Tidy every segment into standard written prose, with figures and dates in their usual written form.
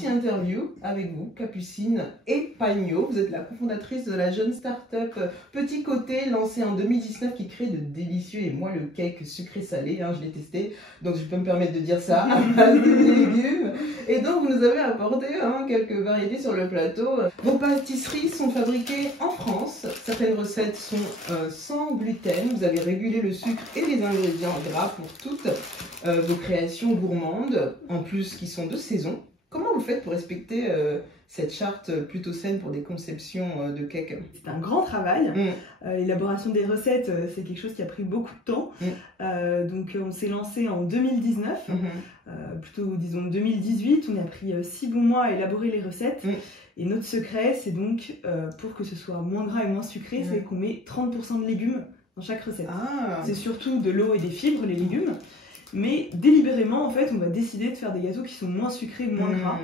partie interview avec vous, Capucine et Pagno. Vous êtes la cofondatrice de la jeune start-up Petit Côté, lancée en 2019, qui crée de délicieux et moelleux cakes sucré-salé. Hein, je l'ai testé, donc je peux me permettre de dire ça, à base de légumes. Et donc, vous nous avez apporté quelques variétés sur le plateau. Vos pâtisseries sont fabriquées en France. Certaines recettes sont sans gluten. Vous avez régulé le sucre et les ingrédients gras pour toutes vos créations gourmandes, en plus qui sont de saison. Comment vous faites pour respecter cette charte plutôt saine pour des conceptions de cake? C'est un grand travail. L'élaboration des recettes, c'est quelque chose qui a pris beaucoup de temps. Donc on s'est lancé en 2019, plutôt disons 2018. On a pris 6 bons mois à élaborer les recettes. Et notre secret, c'est donc, pour que ce soit moins gras et moins sucré, c'est qu'on met 30% de légumes dans chaque recette. C'est surtout de l'eau et des fibres, les légumes. Mais délibérément, en fait, on va décider de faire des gâteaux qui sont moins sucrés, moins gras.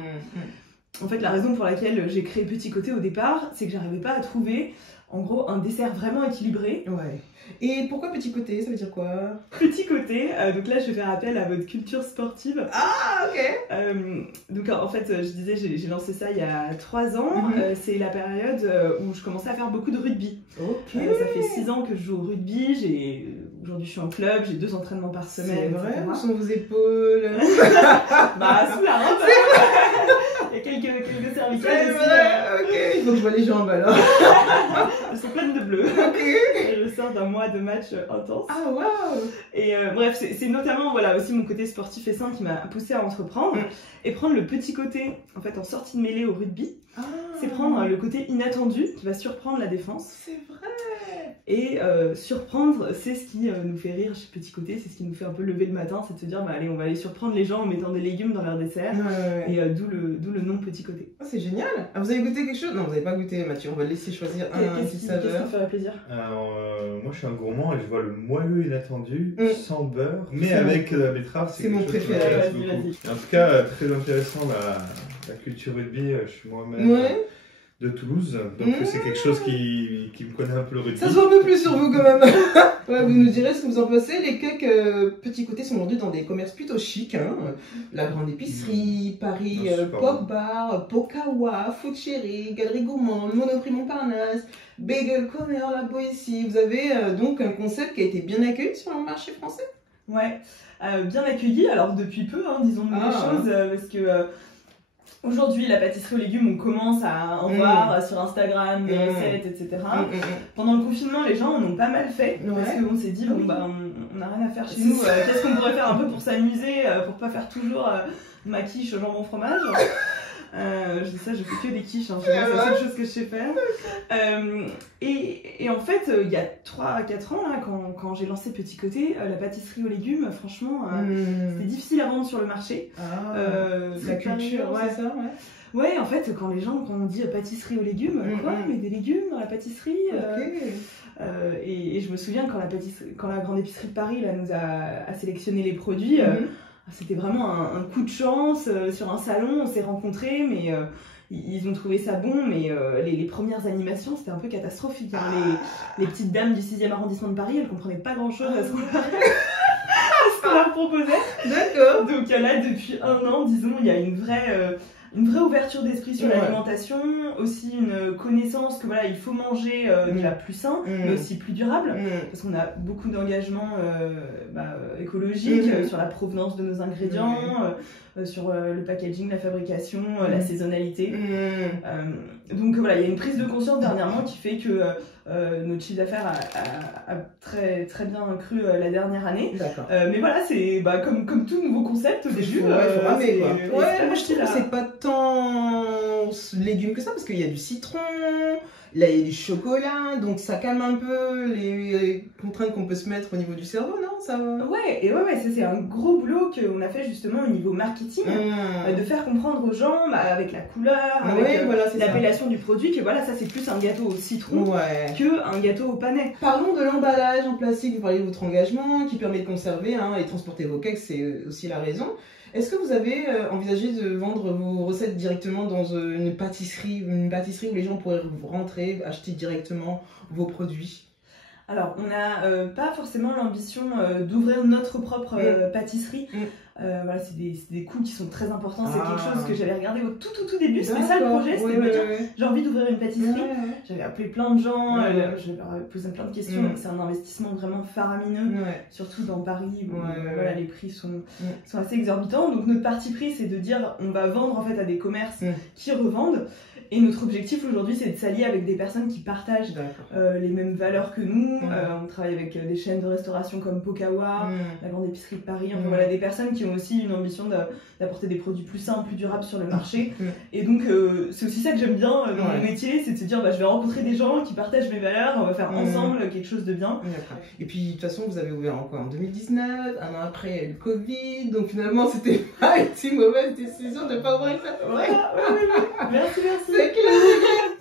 En fait, la raison pour laquelle j'ai créé Petit Côté au départ, c'est que j'arrivais pas à trouver, en gros, un dessert vraiment équilibré. Ouais. Et pourquoi Petit Côté? Ça veut dire quoi? Petit Côté, donc là je vais faire appel à votre culture sportive. Ah, ok. Donc en fait, je disais, j'ai lancé ça il y a 3 ans. C'est la période où je commençais à faire beaucoup de rugby. Ok. Ça fait 6 ans que je joue au rugby. Aujourd'hui je suis en club, j'ai 2 entraînements par semaine. C'est vrai, où sont vos épaules? Bah, sous la robe. Il y a quelques cervicales aussi. Ok, il faut que je vois les jambes alors. Elles sont pleines de bleu. Ok. Je sors d'un mois de match intense. Ah, waouh. Et bref, c'est notamment voilà, aussi mon côté sportif et sain qui m'a poussé à entreprendre. Et prendre le petit côté, en fait, en sortie de mêlée au rugby, c'est prendre le côté inattendu qui va surprendre la défense. C'est vrai. Et surprendre, c'est ce qui nous fait rire chez Petit Côté, c'est ce qui nous fait un peu lever le matin, c'est de se dire, bah allez, on va aller surprendre les gens en mettant des légumes dans leur dessert. Et d'où le nom Petit Côté. Oh, c'est génial. Ah, vous avez goûté quelque chose? Non, vous n'avez pas goûté, Mathieu. On va le laisser choisir un petit saveur. Qu'est-ce qui te ferait plaisir? Alors, moi je suis un gourmand et je vois le moelleux inattendu, sans beurre, mais avec de la betterave. C'est mon préféré. En tout cas, très intéressant la culture rugby. Je suis moi-même de Toulouse, donc c'est quelque chose qui me connaît un peu le rugby. Ça se voit un peu plus sur vous quand même. Vous nous direz ce que vous en pensez. Les cakes Petit Côté sont vendus dans des commerces plutôt chics. La Grande Épicerie, Paris, Pop Bar, Pokawa, Food Chéri, Galerie Gourmande, Monoprix Montparnasse, Bagel Corner, La Boétie. Vous avez donc un concept qui a été bien accueilli sur le marché français? Ouais, bien accueilli. Alors depuis peu, disons les choses, parce que aujourd'hui, la pâtisserie aux légumes, on commence à en voir sur Instagram, des recettes, etc. Pendant le confinement, les gens en ont pas mal fait, parce qu'on s'est dit, bon, bah, on n'a rien à faire chez nous, qu'est-ce qu'on pourrait faire un peu pour s'amuser, pour pas faire toujours ma quiche au jambon fromage. Je dis ça, je fais que des quiches, c'est la seule chose que je sais faire. Et en fait, il y a 3-4 ans, là, quand j'ai lancé Petit Côté, la pâtisserie aux légumes, franchement, c'était difficile à vendre sur le marché. La culture, c'est ça, Ouais, en fait, quand on dit pâtisserie aux légumes, quoi, mais des légumes dans la pâtisserie et je me souviens quand la Grande Épicerie de Paris là, nous a sélectionné les produits, c'était vraiment un coup de chance. Sur un salon, on s'est rencontrés, mais ils ont trouvé ça bon, mais les premières animations, c'était un peu catastrophique. Les petites dames du 6e arrondissement de Paris, elles comprenaient pas grand-chose à ce qu'on leur proposait. D'accord. Donc là, depuis 1 an, disons, il y a une vraie ouverture d'esprit sur l'alimentation, aussi une connaissance que voilà, il faut manger déjà plus sain, mais aussi plus durable, parce qu'on a beaucoup d'engagements écologiques sur la provenance de nos ingrédients, sur le packaging, la fabrication, la saisonnalité. Donc voilà, il y a une prise de conscience dernièrement qui fait que notre chiffre d'affaires a très, très bien cru la dernière année. Mais voilà, c'est comme tout nouveau concept au début. Moi je trouve que c'est pas tant légumes que ça, parce qu'il y a du citron, là il y a du chocolat, donc ça calme un peu les contraintes qu'on peut se mettre au niveau du cerveau, non? Ça... Ouais, ça c'est un gros boulot qu'on a fait justement au niveau marketing, de faire comprendre aux gens avec la couleur, avec l'appellation du produit, que voilà, ça c'est plus un gâteau au citron qu'un gâteau au panais. Parlons de l'emballage en plastique, vous parlez de votre engagement qui permet de conserver et transporter vos cakes, c'est aussi la raison. Est-ce que vous avez envisagé de vendre vos recettes directement dans une pâtisserie où les gens pourraient rentrer, acheter directement vos produits? Alors, on n'a pas forcément l'ambition d'ouvrir notre propre pâtisserie. Voilà, c'est des coûts qui sont très importants. C'est quelque chose que j'avais regardé au tout début. C'était ça le projet, c'était de me dire j'ai envie d'ouvrir une pâtisserie. J'avais appelé plein de gens, je leur avais posé plein de questions. C'est un investissement vraiment faramineux, surtout dans Paris où voilà, les prix sont assez exorbitants. Donc notre parti pris, c'est de dire on va vendre en fait à des commerces qui revendent. Et notre objectif aujourd'hui, c'est de s'allier avec des personnes qui partagent les mêmes valeurs que nous. On travaille avec des chaînes de restauration comme Pokawa, la grande épicerie de Paris. Enfin voilà, des personnes qui ont aussi une ambition d'apporter des produits plus sains, plus durables sur le marché. Et donc, c'est aussi ça que j'aime bien dans mon métier, c'est de se dire, je vais rencontrer des gens qui partagent mes valeurs, on va faire ensemble quelque chose de bien. Et puis, de toute façon, vous avez ouvert encore en 2019, un an après le Covid, donc finalement, c'était pas une si mauvaise décision de ne pas ouvrir ça. Voilà, merci. C'est clair.